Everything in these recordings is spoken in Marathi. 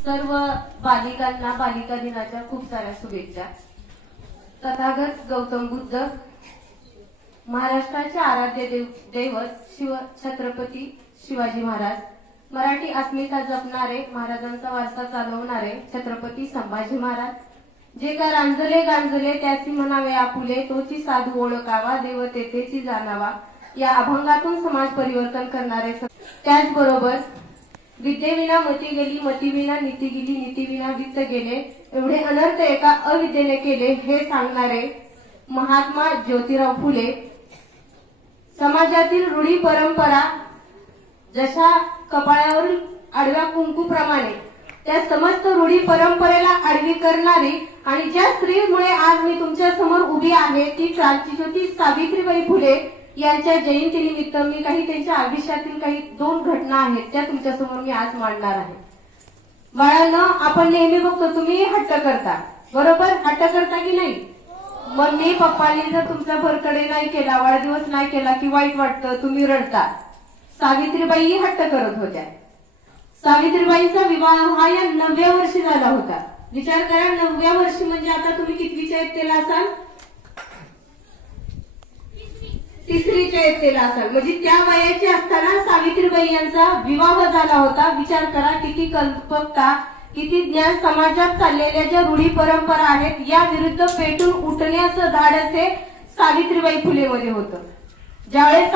सर्व बालिकांना बालिका दिनाच्या खूप साऱ्या शुभेच्छा। तथागत गौतम बुद्ध, महाराष्ट्राचे आराध्य दैवत छत्रपती शिवाजी महाराज, मराठी अस्मिता जपणारे, महाराजांचा वारसा चालवणारे छत्रपती संभाजी महाराज, जे का रांजले गांजले त्याची म्हणावे आपुले, तोची साधू ओळखावा देव तेथेची जाणावा, या अभंगातून समाज परिवर्तन करणारे। त्याचबरोबर विद्येविना मती गेली, मतीविना नीती गेली, नीतीविना वित्त गेले, एवढे अनर्थ एका अविद्येने केले हे सांगणारे महात्मा ज्योतिराव फुले। समाजातील रूढी परंपरा जशा कपाळावरील आडव्या कुंकूप्रमाणे त्या समस्त रूढी परंपरेला आडवी करणारी आणि ज्या स्त्रीमुळे आज मी तुमच्या समोर उभी आहे ती क्रांतिज्योती सावित्रीबाई फुले यांच्या जयंतीनिमित्त मी काही त्यांच्या आयुष्यातील काही 2 घटना आहेत त्या तुमच्या समोर मी आज मांडणार आहे। बाळांनो, आपण नेहमी बघतो तुम्ही हट्ट करता, बरोबर? हट्ट करता की नाही? मम्मी पप्पांनी जर तुमचा बर्थडे नाही केला, वाढदिवस नाही केला की वाईट वाटतं, तुम्ही रडता। सावित्रीबाई हट्ट करत होत्या। सावित्रीबाईंचा विवाह हा या 9व्या वर्षी झाला होता। विचार करा, 9व्या वर्षी म्हणजे आता तुम्ही कितवीच्या इयत्तेला असाल? 3रीच्या इयत्तेला असाल, म्हणजे त्या वयाची असताना सावित्रीबाई यांचा विवाह झाला होता। विचार करा किती कल्पकता, किती ज्ञान समाजात चाललेल्या ज्या रूढी परंपरा आहेत या विरुद्ध पेटून उठण्याचं धाडस हे सावित्रीबाई फुलेमध्ये होतं। ज्यावेळेस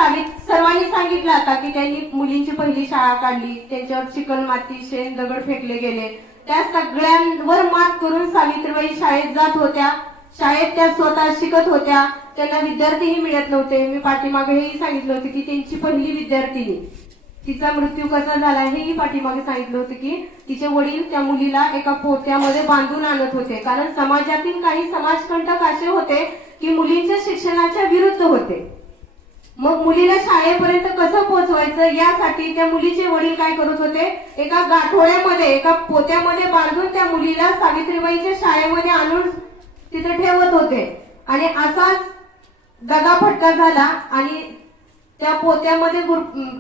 सर्वांनी सांगितलं आता की त्यांनी मुलींची पहिली शाळा काढली, त्यांच्यावर चिकन माती शेण दगड फेकले गेले, त्या सगळ्यांवर मात करून सावित्रीबाई शाळेत जात होत्या। शाळेत त्या स्वतः शिकत होत्या, त्यांना विद्यार्थीही मिळत नव्हते। मी पाठीमागे हेही सांगितलं होतं की त्यांची पहिली विद्यार्थिनी, तिचा मृत्यू कसा झाला हेही पाठीमागे सांगितलं होतं की तिचे वडील त्या मुलीला एका पोत्यामध्ये बांधून आणत होते, कारण समाजातील काही समाजकंटक असे होते की मुलींच्या शिक्षणाच्या विरुद्ध होते। मग मुलीला शाळेपर्यंत कसं पोहोचवायचं यासाठी त्या मुलीचे वडील काय करत होते, एका गाठोड्यामध्ये एका पोत्यामध्ये बांधून त्या मुलीला सावित्रीबाईच्या शाळेमध्ये आणून तिथे ठेवत होते। आणि असाच दगाफटका झाला आणि त्या पोत्यामध्ये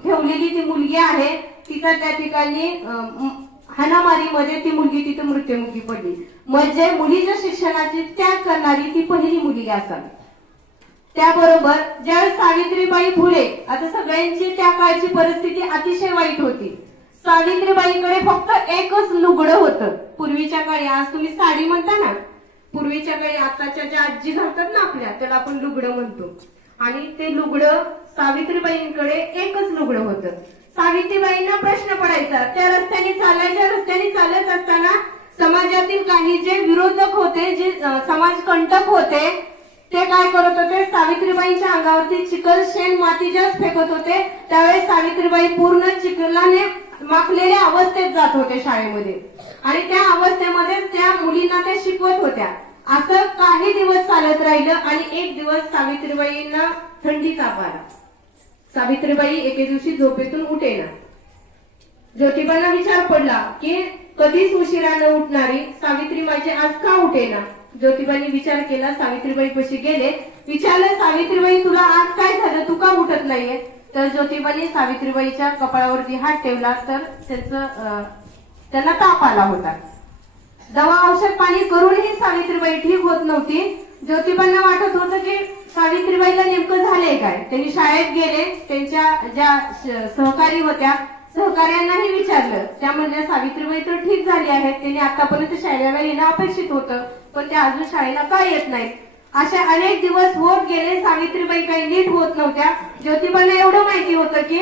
ठेवलेली ती मुलगी आहे तिचा त्या ठिकाणी हाणामारीमध्ये ती मुलगी तिथे मृत्युमुखी पडली। म्हणजे मुलीच्या शिक्षणाची त्याग करणारी ती पहिली मुलगी असावी। त्याबरोबर ज्यावेळेस सावित्रीबाई फुले, आता सगळ्यांची त्या काळची परिस्थिती अतिशय वाईट होती। सावित्रीबाईंकडे फक्त एकच लुगडं होतं। पूर्वीच्या काळी, आज तुम्ही साडी म्हणता ना, पूर्वीच्या काळी आताच्या ज्या आजी घालतात ना आपल्या, त्याला आपण लुगडं म्हणतो, आणि ते लुगडं सावित्रीबाईंकडे एकच लुगडं होतं। सावित्रीबाईंना प्रश्न पडायचा, त्या रस्त्याने चालत असताना समाजातील काही जे विरोधक होते, जे समाजकंटक होते, ते काय करत होते, सावित्रीबाईंच्या अंगावरती चिखल शेण माती जास्त फेकत होते। त्यावेळेस सावित्रीबाई पूर्ण चिखलाने माखलेल्या अवस्थेत जात होते शाळेमध्ये, आणि त्या अवस्थेमध्ये त्या मुलींना ते शिकवत होत्या। असं काही दिवस चालत राहिलं आणि एक दिवस सावित्रीबाईंना थंडी ताप आला। सावित्रीबाई एके दिवशी झोपेतून उठेना। ज्योतिबांना विचार पडला की कधीच उशिरा न उठणारी सावित्री माझी आज का उठेना। ज्योतिबांनी विचार केला, सावित्रीबाई पाशी गेले, विचारलं, सावित्रीबाई तुला आज काय झालं, तू का उठत नाहीये? तर ज्योतिबांनी सावित्रीबाईच्या कपाळावरती हात ठेवला तर त्यांना ताप आला होता। दवा औषध पाणी करूनही सावित्रीबाई ठीक होत नव्हती। ज्योतिबांना वाटत होतं की सावित्रीबाईला नेमकं झालंय काय। त्यांनी शाळेत गेले, त्यांच्या ज्या सहकारी होत्या सहकार्यांनाही विचारलं, त्या म्हणजे सावित्रीबाई तर ठीक झाली आहेत, त्यांनी आतापर्यंत शाळेला येणं अपेक्षित होतं, पण त्या अजून शाळेला का येत नाहीत। अशा अनेक दिवस होत गेले, सावित्रीबाई काही नीट होत नव्हत्या। ज्योतिबांना एवढं माहिती होतं की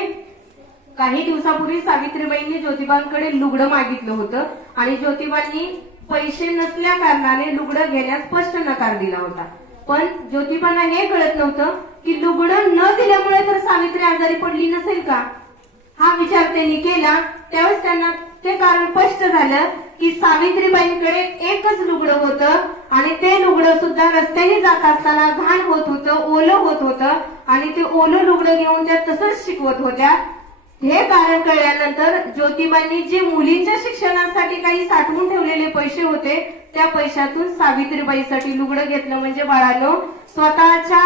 काही दिवसापूर्वी सावित्रीबाईंनी ज्योतिबांकडे लुगडं मागितलं होतं आणि ज्योतिबांनी पैसे नसल्या कारणाने लुगडं घेण्यास स्पष्ट नकार दिला होता। पण ज्योतिबांना हे कळत नव्हतं की लुगडं न दिल्यामुळे तर सावित्री आजारी पडली नसेल का। हा विचार त्यांनी केला। त्यावेळेस त्यांना ते कारण स्पष्ट झालं की सावित्रीबाईंकडे एकच लुगडं होतं आणि ते लुगडं सुद्धा रस्त्याने जात असताना घाण होत होतं, ओलं होत होतं, आणि ते ओलं लुगडं घेऊन त्या तसंच शिकवत होत्या। हे कारण कळल्यानंतर ज्योतिबांनी जे मुलींच्या शिक्षणासाठी काही साठवून ठेवलेले पैसे होते त्या पैशातून सावित्रीबाईसाठी लुगडं घेतलं। म्हणजे बाळांनो, स्वतःच्या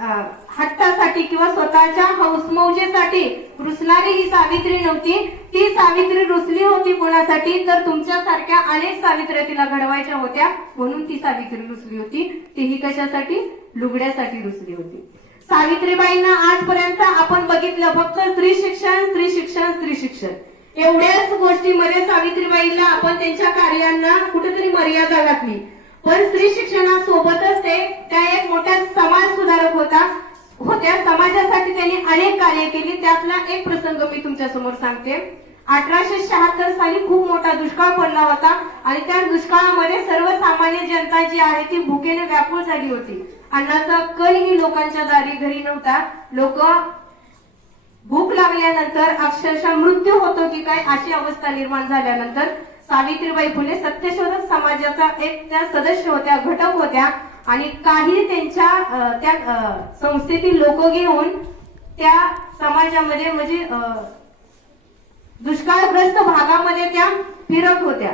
हट्टासाठी किंवा स्वतःच्या हौसमौजेसाठी रुसणारी ही सावित्री नव्हती. ती सावित्री रुसली होती कोणासाठी, तर तुमच्यासारख्या अनेक सावित्र्या तिला घडवायच्या होत्या, म्हणून ती सावित्री रुसली होती. तीही कशासाठी? लुगड्यासाठी रुसली होती. सावित्रीबाईंना आजपर्यंत आपण बघितलं फक्त स्त्री शिक्षण, स्त्री शिक्षण, स्त्री शिक्षण एवढ्याच गोष्टीमध्ये सावित्रीबाईंना आपण त्यांच्या कार्यांना कुठेतरी मर्यादा घातली. पण स्त्री शिक्षणासोबतच त्या एक मोठ्या समाज सुधारक होत्या. समाजासाठी त्यांनी अनेक कार्य केली. त्यातला एक प्रसंग मी तुमच्या समोर सांगते. 1876 साली खूप मोठा दुष्काळ पडला होता आणि त्या दुष्काळामध्ये सर्वसामान्य जनता जी आहे ती भुकेने व्याकुळ झाली होती. अन्नाचा कणही लोकांच्या दारी घरी नव्हता. लोक भूक लागल्यानंतर अक्षरशः मृत्यू होतो की काय अशी अवस्था निर्माण झाल्यानंतर सावित्रीबाई फुले सत्यशोधक समाजाचा एक त्या सदस्य होत्या, घटक होत्या आणि काही त्यांच्या त्या संस्थेतील लोक घेऊन त्या समाजामध्ये म्हणजे दुष्काळग्रस्त भागामध्ये त्या फिरत होत्या.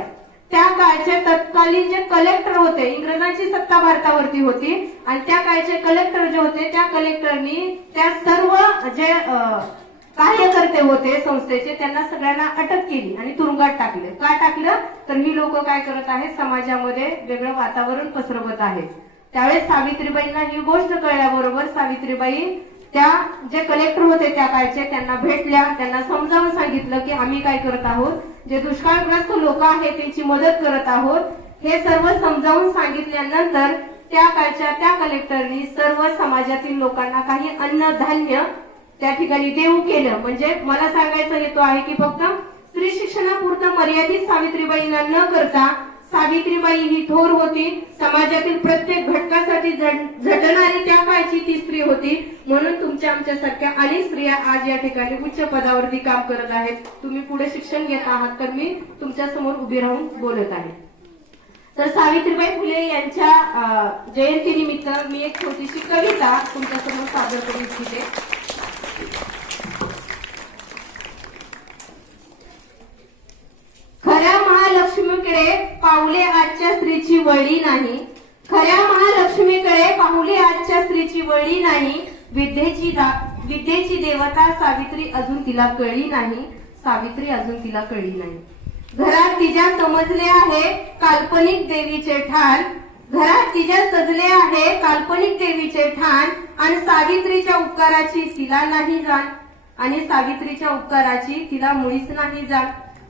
त्या काळचे तत्कालीन जे कलेक्टर होते, इंग्रजांची सत्ता भारतावरती होती आणि त्या काळचे कलेक्टर जे होते त्या कलेक्टरनी त्या सर्व जे कार्यकर्ते होते संस्थेचे त्यांना सगळ्यांना अटक केली आणि तुरुंगात टाकले. का टाकलं? तर ही लोक काय करत आहेत, समाजामध्ये वेगळं वातावरण पसरवत आहेत. त्यावेळेस सावित्रीबाईंना ही गोष्ट कळल्याबरोबर सावित्रीबाई त्या जे कलेक्टर होते त्या काळचे त्यांना भेटल्या, त्यांना समजावून सांगितलं की आम्ही काय करत आहोत, जे दुष्काळग्रस्त लोक आहेत त्यांची मदत करत आहोत. हे सर्व समजावून सांगितल्यानंतर त्या काळच्या त्या कलेक्टरनी सर्व समाजातील लोकांना काही अन्नधान्य त्या ठिकाणी देऊ केलं. म्हणजे मला सांगायचा हेतू आहे की फक्त स्त्री शिक्षणापुरतं मर्यादित सावित्रीबाईंना न करता सावित्रीबाई ही थोर होती, समाजातील प्रत्येक घटकासाठी झटणारी त्या काळची ती स्त्री होती. म्हणून तुमच्या आमच्यासारख्या अनेक स्त्रिया आज या ठिकाणी उच्च पदावरती काम करत आहेत. तुम्ही पुढे शिक्षण घेत आहात तर मी तुमच्या समोर उभी राहून बोलत आहे. तर सावित्रीबाई फुले यांच्या जयंतीनिमित्त मी एक छोटीशी कविता तुमच्या समोर सादर करू इच्छिते. खऱ्या महालक्ष्मीकडे पावले आजच्या स्त्रीची वळली नाही. खऱ्या महालक्ष्मीकडे पाहुले आजच्या स्त्रीची वळली नाही. विद्येची देवता सावित्री अजून तिला कळली नाही. सावित्री अजून तिला कळली नाही. घरात तिच्या समजले आहे काल्पनिक देवीचे ठाण. घरात तिच्या सजले आहे काल्पनिक देवीचे ठाण आणि सावित्रीच्या उपकाराची तिला नाही जाण. आणि सावित्रीच्या उपकाराची तिला मुळीच नाही जाण.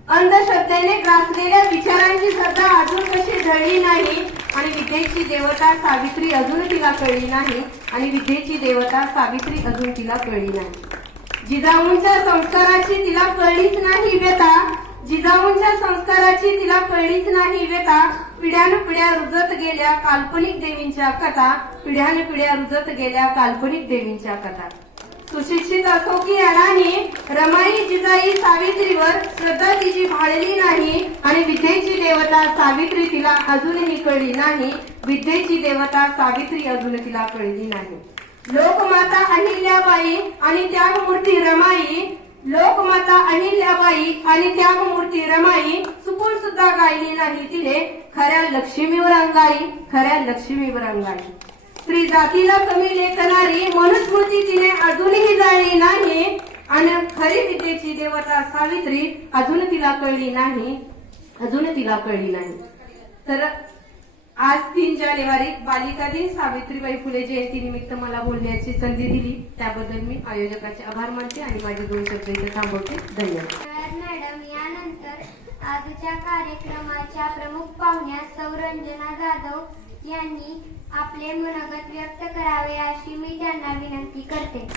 अंधश्रद्धेने ग्रासलेल्या विचारांची श्रद्धा अजून कशी ढळली नाही आणि विद्येची देवता सावित्री अजून तिला कळली नाही. आणि विद्येची देवता सावित्री अजून तिला कळली नाही. जिजाऊंच्या संस्काराची तिला कळलीच नाही व्यथा. जिजाऊंच्या संस्काराची तिला कळलीच नाही व्यथा. पिढ्यानुपिढ्या रुजत गेल्या काल्पनिक देवींच्या कथा. पिढ्यानुपिढ्या रुजत गेल्या काल्पनिक देवींच्या कथा. सुशिक्षित असो की अडाणी रमाई जिजाई सावित्रीवर श्रद्धा तिची भाळली नाही. आणि विद्येची देवता सावित्री तिला अजूनही कळली नाही. विद्येची देवता सावित्री अजून तिला कळली नाही. लोकमाता अहिल्याबाई आणि त्यागमूर्ती रमाई. लोकमाता अहिल्याबाई आणि त्यागमूर्ती रमाई चुकून सुद्धा गायली नाही तिने खऱ्या लक्ष्मीवर अंगाई. खऱ्या लक्ष्मीवर अंगाई. स्त्री जातीला कमी लेखणारी मनुस्मृती तिने अजूनही जाणली नाही. आणि खरी विद्येची देवता सावित्री अजून तिला कळली नाही. अजून तिला कळली नाही. तर आज 3 जानेवारी बालिका दिन सावित्रीबाई फुले जयंती निमित्त मला बोलण्याची संधी दिली त्याबद्दल मी आयोजकाचे आभार मानते आणि माझे 2 शब्द इथे थांबवते. धन्यवाद. मॅडम, यानंतर आजच्या कार्यक्रमाच्या प्रमुख पाहुण्या सौरंजना जाधव यांनी आपले मनोगत व्यक्त करावे अशी मी त्यांना विनंती करते.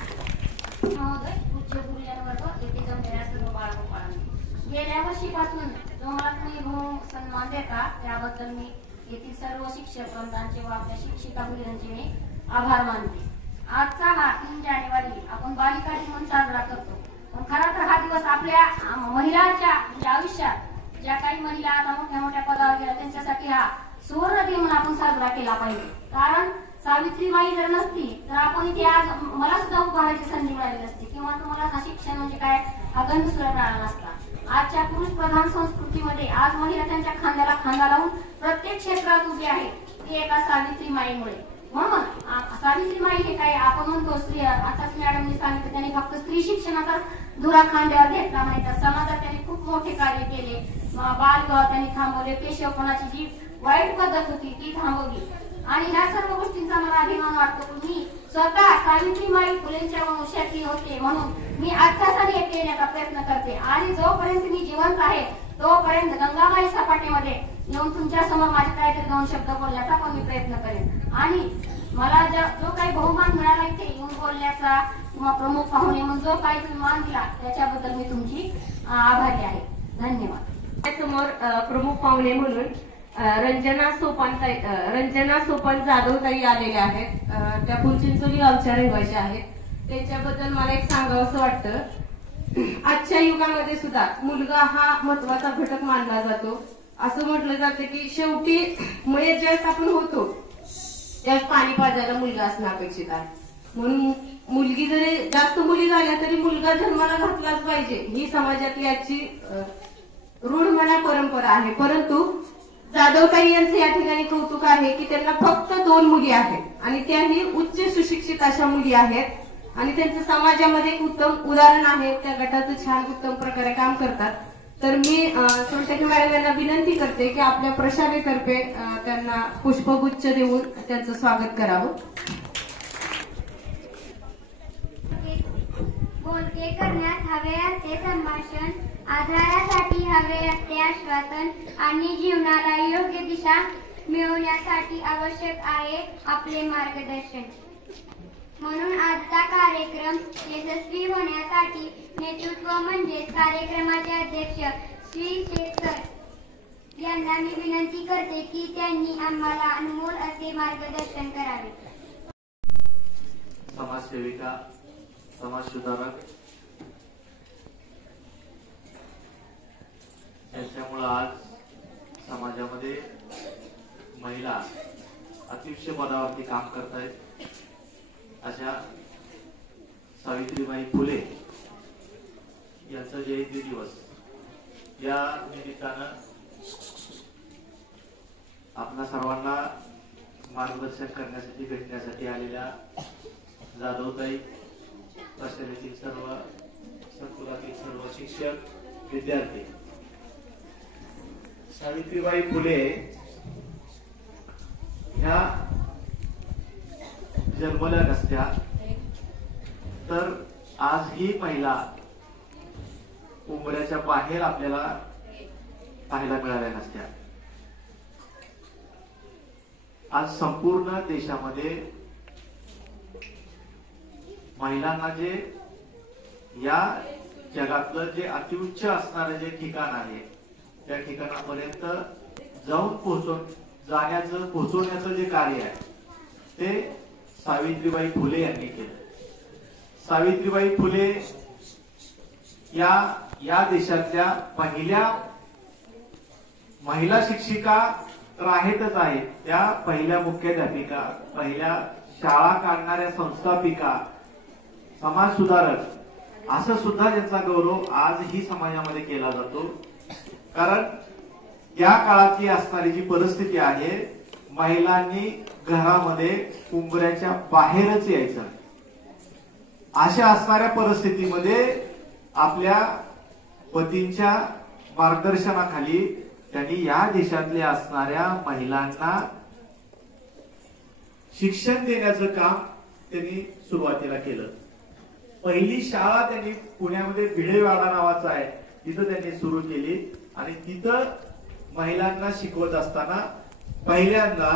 महोदय, उच्च गुरुजनवर्ग, येथे जमलेल्या सर्व बाळाबाळांनी गेल्या वर्षीपासून जो मला तुम्ही सन्मान देता त्याबद्दल मी येथील सर्व शिक्षक वृंदांचे व आपल्या शिक्षिका मुलींचे मी आभार मानते. आजचा हा 3 जानेवारी आपण बालिका दिन म्हणून साजरा करतो. पण खरा तर हा दिवस आपल्या महिलांच्या आयुष्यात ज्या काही महिला आता मोठ्या मोठ्या पदावर गेल्या त्यांच्यासाठी हा सुवर्ण दिन म्हणून आपण साजरा केला पाहिजे. कारण सावित्रीबाई जर नसती तर आपण इथे आज मला सुद्धा उभा राहायची संधी मिळाली नसती किंवा तुम्हाला हा शिक्षण म्हणजे काय हा गंध सुद्धा मिळाला नसता. आजच्या पुरुष प्रधान संस्कृतीमध्ये आज महिला त्यांच्या खांद्याला खांदा लावून प्रत्येक क्षेत्रात उभी आहे ती एका सावित्रीमाईमुळे. म्हणून सावित्रीबाई हे काय आपण म्हणतो स्त्री, आताच मॅडमनी सांगितलं त्यांनी फक्त स्त्री शिक्षणाचा धुरा खांद्यावर घेतला नाही तर समाजात त्यांनी खूप मोठे कार्य केले. बालविवाह त्यांनी थांबवले, केशवपणाची जी वाईट पद्धत होती ती थांबवली आणि ह्या सर्व गोष्टींचा मला अभिमान वाटतो. मी स्वतः सावित्रीबाई फुलेंच्या वंशातली होते म्हणून मी आजच्यासाठी एक येण्याचा प्रयत्न करते आणि जोपर्यंत मी जिवंत आहे तोपर्यंत गंगाबाई सपाटीमध्ये येऊन तुमच्या समोर माझे काहीतरी 2 शब्द बोलण्याचा पण मी प्रयत्न करेन आणि मला जो काही बहुमान मिळाला इथे येऊन बोलण्याचा किंवा प्रमुख पाहुणे म्हणून जो काही तुम्ही मान दिला त्याच्याबद्दल मी तुमची आभारी आहे. धन्यवाद. समोर प्रमुख पाहुणे म्हणून रंजना सोपान जाधवताई आलेल्या आहेत. त्या फुलचिंचोली गावच्या रहिवासी आहेत. त्यांच्याबद्दल मला एक सांगावंसं वाटतं. आजच्या युगामध्ये सुद्धा मुलगा हा महत्वाचा घटक मानला जातो. असं म्हटलं जातं की शेवटी मयत ज्यावेळेस आपण होतो त्यावेळेस पाणी पाजायला मुलगा असणं अपेक्षित आहे. म्हणून मुलगी जरी जास्त मुली झाल्या तरी मुलगा जन्माला घातलाच पाहिजे ही समाजातली आजची रूढ म्हणा परंपरा आहे. परंतु जाधवताई यांचं या ठिकाणी कौतुक आहे की त्यांना फक्त 2 मुली आहेत आणि त्याही उच्च सुशिक्षित अशा मुली आहेत आणि त्यांचं समाजामध्ये एक उत्तम उदाहरण आहे. त्या गटाचं छान उत्तम प्रकारे काम करतात. तर मी सोनटके मॅडम यांना विनंती करते की आपल्या प्रशालेतर्फे त्यांना पुष्पगुच्छ देऊन त्यांचं स्वागत करावं. बोलके करण्यास हवे असते संभाषण, आधारासाठी हवे असते आश्वासन आणि जीवनाला योग्य दिशा मिळवण्यासाठी आवश्यक आहे आपले मार्गदर्शन. म्हणून आजचा कार्यक्रम यशस्वी होण्यासाठी नेतृत्व म्हणजेच कार्यक्रमाचे अध्यक्ष श्री शेखर यांना मी विनंती करते की त्यांनी आम्हाला अनमोल असे मार्गदर्शन करावे. समाजसेविका, समाजसुधारक यांच्यामुळे आज समाजामध्ये महिला अत्युच्च पदावरती काम करतायत. अशा सावित्रीबाई फुले यांचा जयंती दिवस या निमित्तानं आपल्या सर्वांना मार्गदर्शन करण्यासाठी भेटण्यासाठी आलेल्या जाधवताई, प्रशालेतील सर्व संकुलातील सर्व शिक्षक, विद्यार्थी, सावित्रीबाई फुले ह्या जन्मल्या नसत्या तर आज ही महिला उंबऱ्याच्या बाहेर आपल्याला पाहायला मिळाल्या नसत्या. आज संपूर्ण देशामध्ये महिलांना जे या जगातलं जे अतिउच्च असणारं जे ठिकाण आहे त्या ठिकाणापर्यंत जाऊन पोहोचवण्याचं जे कार्य आहे ते सावित्रीबाई फुले यांनी केलं. सावित्रीबाई फुले या देशातल्या पहिल्या महिला शिक्षिका तर आहेतच आहेत, त्या पहिल्या मुख्याध्यापिका, पहिल्या शाळा काढणाऱ्या संस्थापिका, समाज सुधारक असं सुद्धा त्यांचा गौरव आजही समाजामध्ये केला जातो. कारण या काळातली असणारी जी परिस्थिती आहे, महिलांनी घरामध्ये उंबऱ्याच्या बाहेरच यायचं. अशा असणाऱ्या परिस्थितीमध्ये आपल्या पतींच्या मार्गदर्शनाखाली त्यांनी या देशातल्या असणाऱ्या महिलांना शिक्षण देण्याचं काम त्यांनी सुरुवातीला केलं. पहिली शाळा त्यांनी पुण्यामध्ये भिडेवाडा नावाचा आहे तिथं त्यांनी सुरू केली आणि तिथं महिलांना शिकवत असताना पहिल्यांदा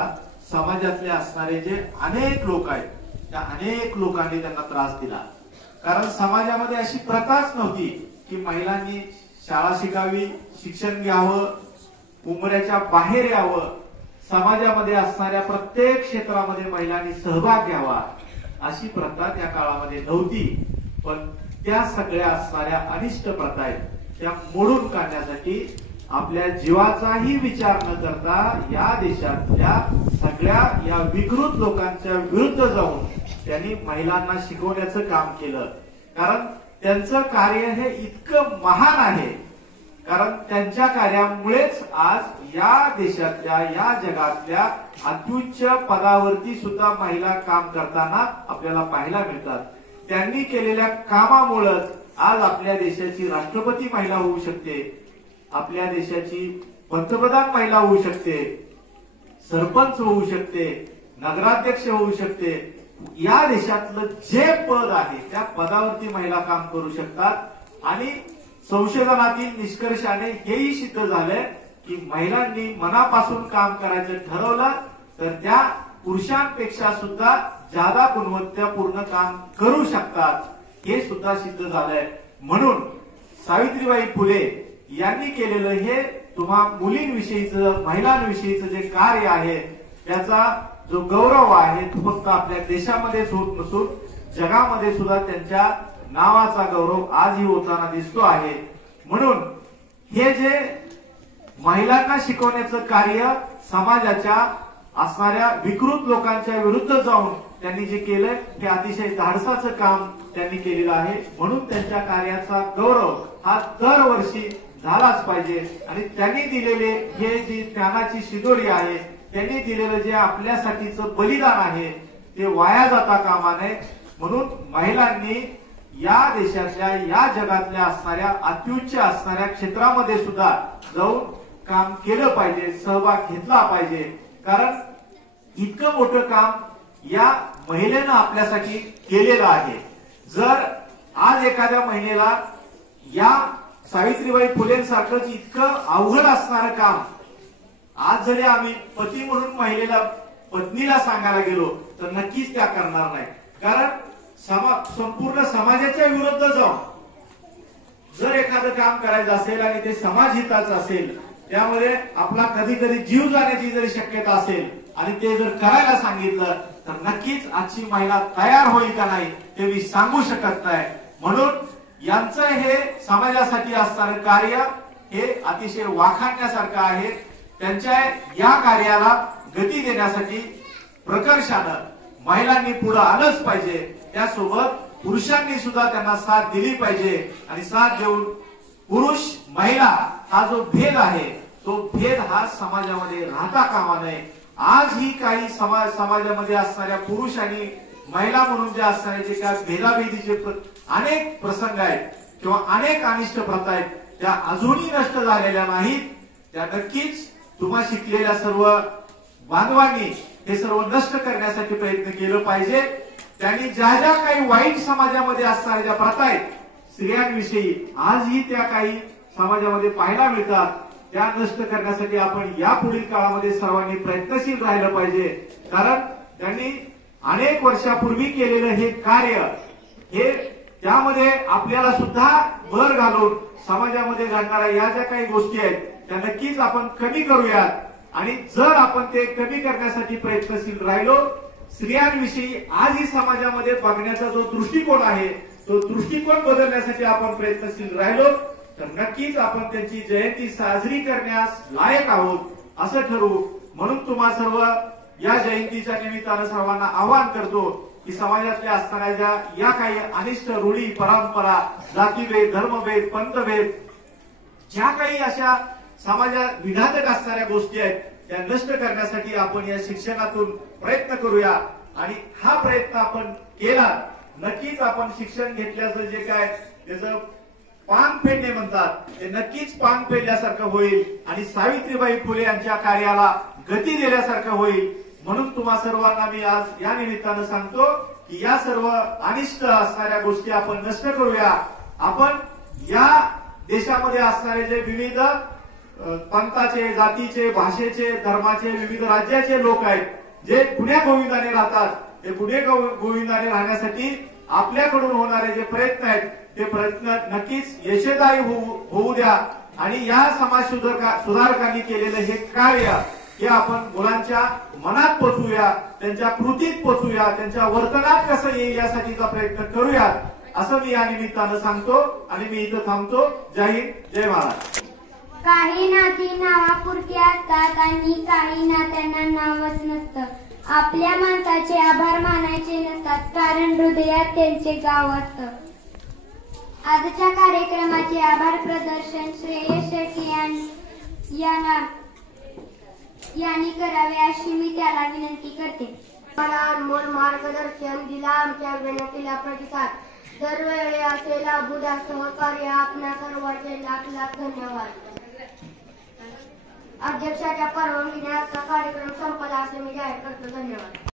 समाजातले असणारे जे अनेक लोक आहेत त्या अनेक लोकांनी त्यांना त्रास दिला. कारण समाजामध्ये अशी प्रथाच नव्हती की महिलांनी शाळा शिकावी, शिक्षण घ्यावं, उंबऱ्याच्या बाहेर यावं, समाजामध्ये असणाऱ्या प्रत्येक क्षेत्रामध्ये महिलांनी सहभाग घ्यावा अशी प्रथा त्या काळामध्ये नव्हती. पण त्या सगळ्या असणाऱ्या अनिष्ट प्रथा आहेत त्या मोडून काढण्यासाठी आपल्या जीवाचाही विचार न करता या देशातल्या सगळ्या या विकृत लोकांच्या विरुद्ध जाऊन त्यांनी महिलांना शिकवण्याचं काम केलं. कारण त्यांचं कार्य हे इतकं महान आहे कारण त्यांच्या कार्यामुळेच आज या देशातल्या या जगातल्या अत्युच्च पदावरती सुद्धा महिला काम करताना आपल्याला पाहायला मिळतात. त्यांनी केलेल्या कामामुळेच आज आपल्या देशाची राष्ट्रपती महिला होऊ शकते, आपल्या देशाची पंतप्रधान महिला होऊ शकते, सरपंच होऊ शकते, नगराध्यक्ष होऊ शकते. या देशातलं जे पद आहे त्या पदावरती महिला काम करू शकतात. आणि संशोधनातील निष्कर्षाने हेही सिद्ध झालंय की महिलांनी मनापासून काम करायचं ठरवलं तर त्या पुरुषांपेक्षा सुद्धा जादा गुणवत्तापूर्ण काम करू शकतात, हे सुद्धा सिद्ध झालंय. म्हणून सावित्रीबाई फुले यांनी केलेलं हे तुम्हा मुलींविषयीचं महिलांविषयीचं जे कार्य आहे त्याचा जो गौरव आहे तो फक्त आपल्या देशामध्येच होत नसून जगामध्ये सुद्धा त्यांच्या नावाचा गौरव आजही होताना दिसतो आहे. म्हणून हे जे महिलांना शिकवण्याचं कार्य समाजाच्या असणाऱ्या विकृत लोकांच्या विरुद्ध जाऊन त्यांनी जे केलंय हे अतिशय धाडसाचं काम त्यांनी केलेलं आहे. म्हणून त्यांच्या कार्याचा गौरव हा दरवर्षी झालाच पाहिजे. आणि त्यांनी दिलेले हे जी ज्ञानाची शिदोरी आहे, त्यांनी दिलेलं जे आपल्यासाठीचं बलिदान आहे ते वाया जाता कामा नये. म्हणून महिलांनी या देशातल्या या जगातल्या असणाऱ्या अत्युच्च असणाऱ्या क्षेत्रामध्ये सुद्धा जाऊन काम केलं पाहिजे, सहभाग घेतला पाहिजे. कारण इतकं मोठं काम या महिलेनं आपल्यासाठी केलेलं आहे. जर आज एखाद्या महिलेला या सावित्रीबाई फुलेंसारखंच इतकं अवघड असणारं काम आज जरी आम्ही पती म्हणून महिलेला पत्नीला सांगायला गेलो तर नक्कीच त्या करणार नाही. कारण संपूर्ण समाजाच्या विरुद्ध जाऊन जर एखादं काम करायचं असेल आणि ते समाजहिताचं असेल, त्यामध्ये आपला कधी कधी जीव जाण्याची जरी शक्यता असेल आणि ते जर करायला सांगितलं तर नक्कीच आजची महिला तयार होईल का नाही ते मी सांगू शकत नाही. म्हणून यांचं हे समाजासाठी असणारं कार्य हे अतिशय वाखाणण्यासारखं आहे. त्यांच्या या कार्याला गती देण्यासाठी प्रकर्षानं महिलांनी पुढे आलंच पाहिजे. त्यासोबत पुरुषांनी सुद्धा त्यांना साथ दिली पाहिजे. आणि साथ देऊन पुरुष महिला हा जो भेद आहे तो भेद हा समाजामध्ये राहता कामा नये. आज ही काही समाजामध्ये असणाऱ्या पुरुष आणि महिला म्हणून जे असणारे जे काय भेदाभेदीचे अनेक प्रसंग आहेत किंवा अनेक अनिष्ट प्रथा आहेत त्या अजूनही नष्ट झालेल्या नाहीत. त्या नक्कीच तुम्हा शिकलेल्या सर्व बांधवांनी हे सर्व नष्ट करण्यासाठी प्रयत्न केलं पाहिजे. त्यांनी ज्या ज्या काही वाईट समाजामध्ये असणाऱ्या ज्या प्रथा आहेत स्त्रियांविषयी आजही त्या काही समाजामध्ये पाहायला मिळतात, त्या नष्ट करण्यासाठी आपण यापुढील काळामध्ये सर्वांनी प्रयत्नशील राहिलं पाहिजे. कारण त्यांनी अनेक वर्षापूर्वी केलेलं हे कार्य हे त्यामध्ये आपल्याला सुद्धा भर घालून समाजामध्ये घडणाऱ्या या ज्या काही गोष्टी आहेत त्या नक्कीच आपण कमी करूयात. आणि जर आपण ते कमी करण्यासाठी प्रयत्नशील राहिलो, स्त्रियांविषयी आजही समाजामध्ये बघण्याचा जो दृष्टिकोन आहे तो दृष्टिकोन बदलण्यासाठी आपण प्रयत्नशील राहिलो तर नक्कीच आपण त्यांची जयंती साजरी करण्यास लायक आहोत असं ठरवू. म्हणून तुम्हा सर्व या जयंतीच्या निमित्तानं सर्वांना आवाहन करतो की समाजातल्या असणाऱ्या ज्या या काही अनिष्ट रूढी परंपरा, जातीभेद, धर्मभेद, पंथभेद, ज्या काही अशा समाजात विघातक असणाऱ्या गोष्टी आहेत त्या नष्ट करण्यासाठी आपण या शिक्षणातून प्रयत्न करूया. आणि हा प्रयत्न आपण केला नक्कीच आपण शिक्षण घेतल्याचं जे काय त्याचं पान फेडणे म्हणतात ते नक्कीच पान फेडल्यासारखं होईल आणि सावित्रीबाई फुले यांच्या कार्याला गती दिल्यासारखं होईल. म्हणून तुम्हा सर्वांना मी आज या निमित्तानं सांगतो की या सर्व अनिष्ट असणाऱ्या गोष्टी आपण नष्ट करूया. आपण या देशामध्ये असणारे जे विविध पंथाचे, जातीचे, भाषेचे, धर्माचे, विविध राज्याचे लोक आहेत जे गुण्या गोविंदाने राहतात, ते गुन्हे गोविंदाने राहण्यासाठी आपल्याकडून होणारे जे प्रयत्न आहेत ते प्रयत्न नक्कीच यशस्वी होऊ द्या. आणि या समाज सुधारकांनी केलेलं हे कार्य हे आपण मुलांच्या मनात पोचवूया, त्यांच्या कृतीत पोचवूया, त्यांच्या वर्तनात कसं येईल यासाठीचा प्रयत्न करूया असं मी या निमित्तानं सांगतो आणि मी इथं थांबतो. जय हिंद, जय महाराष्ट्र. काही नाती नावापुरती असतात आणि काही नात्यांना नावच नसतं. आपल्या माणसाचे आभार मानायचे नसतात कारण हृदयात त्यांचे गाव असतं. आजच्या कार्यक्रमाचे आभार प्रदर्शन श्रेयस शेट्टी यांनी करावे अशी मी त्याला विनंती करते. मला अनमोल मार्गदर्शन दिला. आमच्या विनंतीला प्रतिसाद दरवेळी असे लाभूद्या सहकार्य. आपल्या सर्वांचे लाख लाख धन्यवाद. अध्यक्षाच्या परवानगीने आजचा कार्यक्रम संपला असे मी जाहीर करतो. धन्यवाद.